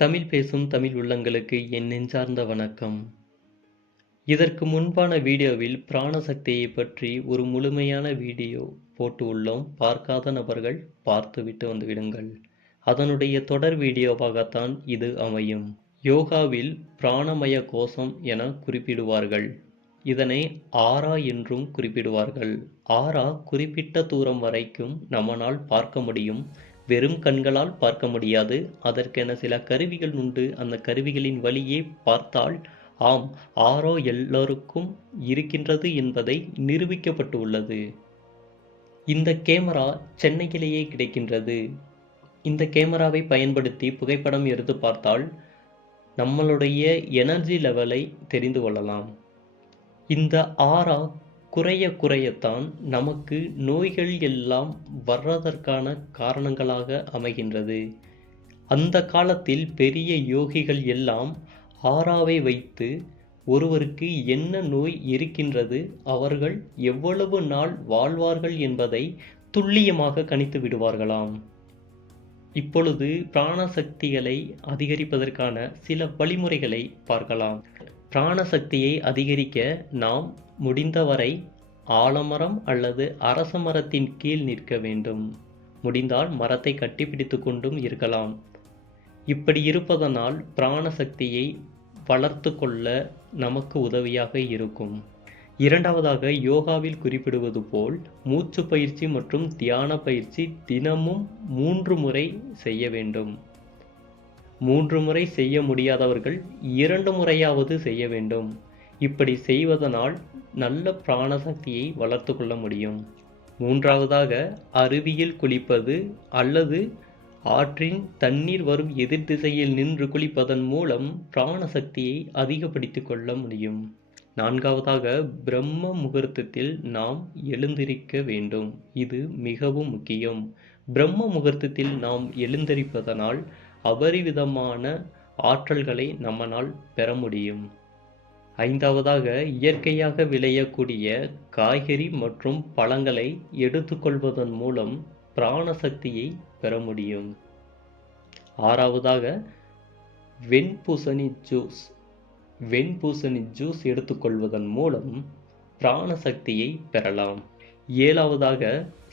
தமிழ் பேசும் தமிழ் உள்ளங்களுக்கு என் நெஞ்சார்ந்த வணக்கம். இதற்கு முன்பான வீடியோவில் பிராணசக்தியை பற்றி ஒரு முழுமையான வீடியோ போட்டு உள்ளோம். பார்க்காத நபர்கள் பார்த்துவிட்டு வந்துவிடுங்கள். அதனுடைய தொடர் வீடியோவாகத்தான் இது அமையும். யோகாவில் பிராணமய கோஷம் என குறிப்பிடுவார்கள். இதனை ஆரா என்றும் குறிப்பிடுவார்கள். ஆரா குறிப்பிட்ட தூரம் வரைக்கும் நம்மால் பார்க்க முடியும். வெறும் கண்களால் பார்க்க முடியாது. அதற்கென சில கருவிகள் உண்டு. அந்த கருவிகளின் வழியே பார்த்தால் ஆம், ஆரா எல்லோருக்கும் இருக்கின்றது என்பதை நிரூபிக்கப்பட்டு உள்ளது. இந்த கேமரா சென்னையிலேயே கிடைக்கின்றது. இந்த கேமராவை பயன்படுத்தி புகைப்படம் எடுத்து பார்த்தால் நம்மளுடைய எனர்ஜி லெவலை தெரிந்து கொள்ளலாம். இந்த ஆரா குறைய குறையத்தான் நமக்கு நோய்கள் எல்லாம் வர்றதற்கான காரணங்களாக அமைகின்றது. அந்த காலத்தில் பெரிய யோகிகள் எல்லாம் ஆராவை வைத்து ஒருவருக்கு என்ன நோய் இருக்கின்றது, அவர்கள் எவ்வளவு நாள் வாழ்வார்கள் என்பதை துல்லியமாக கணித்து விடுவார்களாம். இப்பொழுது பிராணசக்திகளை அதிகரிப்பதற்கான சில வழிமுறைகளை பார்க்கலாம். பிராணசக்தியை அதிகரிக்க நாம் முடிந்தவரை ஆலமரம் அல்லது அரச மரத்தின் கீழ் நிற்க வேண்டும். முடிந்தால் மரத்தை கட்டிப்பிடித்து கொண்டும் இருக்கலாம். இப்படி இருப்பதனால் பிராணசக்தியை வளர்த்து கொள்ள நமக்கு உதவியாக இருக்கும். இரண்டாவதாக, யோகாவில் குறிப்பிடுவது போல் மூச்சு பயிற்சி மற்றும் தியான பயிற்சி தினமும் 3 முறை செய்ய வேண்டும். 3 முறை செய்ய முடியாதவர்கள் 2 முறையாவது செய்ய வேண்டும். இப்படி செய்வதனால் நல்ல பிராணசக்தியை வளர்த்து கொள்ள முடியும். மூன்றாவதாக, அருவியில் குளிப்பது அல்லது ஆற்றின் தண்ணீர் வரும் எதிர் திசையில் நின்று குளிப்பதன் மூலம் பிராணசக்தியை அதிகப்படுத்தி கொள்ள முடியும். நான்காவதாக, பிரம்ம முகூர்த்தத்தில் நாம் எழுந்திருக்க வேண்டும். இது மிகவும் முக்கியம். பிரம்ம முகூர்த்தத்தில் நாம் எழுந்திருப்பதனால் அபரிவிதமான ஆற்றல்களை நம்மால் பெற முடியும். ஐந்தாவதாக, இயற்கையாக விளையக்கூடிய காய்கறி மற்றும் பழங்களை எடுத்துக்கொள்வதன் மூலம் பிராணசக்தியை பெற முடியும். ஆறாவதாக, வெண்பூசணி ஜூஸ் எடுத்துக்கொள்வதன் மூலம் பிராணசக்தியை பெறலாம். ஏழாவதாக,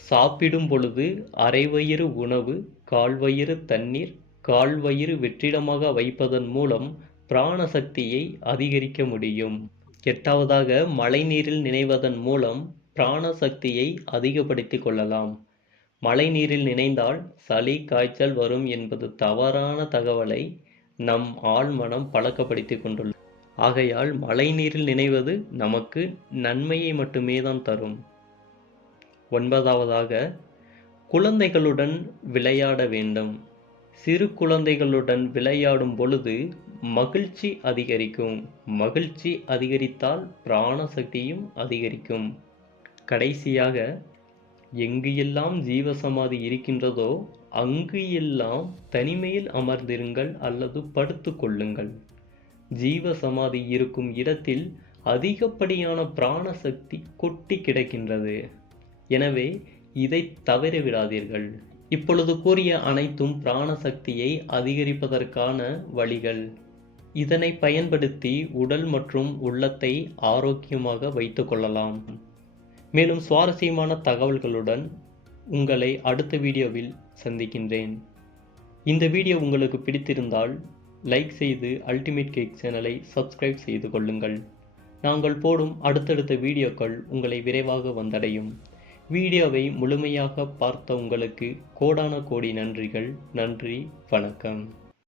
சாப்பிடும் பொழுது அரை வயிறு உணவு, கால் வயிறு தண்ணீர், கால் வயிறு வெற்றிடமாக வைப்பதன் மூலம் பிராணசக்தியை அதிகரிக்க முடியும். எட்டாவதாக, மழைநீரில் நினைவதன் மூலம் பிராணசக்தியை அதிகப்படுத்திக் கொள்ளலாம். மழைநீரில் நினைந்தால் சளி காய்ச்சல் வரும் என்பது தவறான தகவலை நம் ஆழ்மனம் பழக்கப்படுத்தி கொண்டுள்ளது. ஆகையால் மழைநீரில் நினைவது நமக்கு நன்மையை மட்டுமே தான் தரும். ஒன்பதாவதாக, குழந்தைகளுடன் விளையாட வேண்டும். சிறு குழந்தைகளுடன் விளையாடும் பொழுது மகிழ்ச்சி அதிகரிக்கும். மகிழ்ச்சி அதிகரித்தால் பிராணசக்தியும் அதிகரிக்கும். கடைசியாக, எங்கு எல்லாம் ஜீவசமாதி இருக்கின்றதோ அங்கு எல்லாம் தனிமையில் அமர்ந்திருங்கள் அல்லது படுத்து கொள்ளுங்கள். ஜீவசமாதி இருக்கும் இடத்தில் அதிகப்படியான பிராணசக்தி கொட்டி கிடக்கின்றது. எனவே இதை தவற விடாதீர்கள். இப்பொழுது கூறிய அனைத்தும் பிராணசக்தியை அதிகரிப்பதற்கான வழிகள். இதனை பயன்படுத்தி உடல் மற்றும் உள்ளத்தை ஆரோக்கியமாக வைத்துக் கொள்ளலாம். மேலும் சுவாரஸ்யமான தகவல்களுடன் உங்களை அடுத்த வீடியோவில் சந்திக்கின்றேன். இந்த வீடியோ உங்களுக்கு பிடித்திருந்தால் லைக் செய்து அல்டிமேட் கேக் சேனலை சப்ஸ்கிரைப் செய்து கொள்ளுங்கள். நாங்கள் போடும் அடுத்தடுத்த வீடியோக்கள் உங்களை விரைவாக வந்தடையும். வீடியோவை முழுமையாக பார்த்த உங்களுக்கு கோடான கோடி நன்றிகள். நன்றி, வணக்கம்.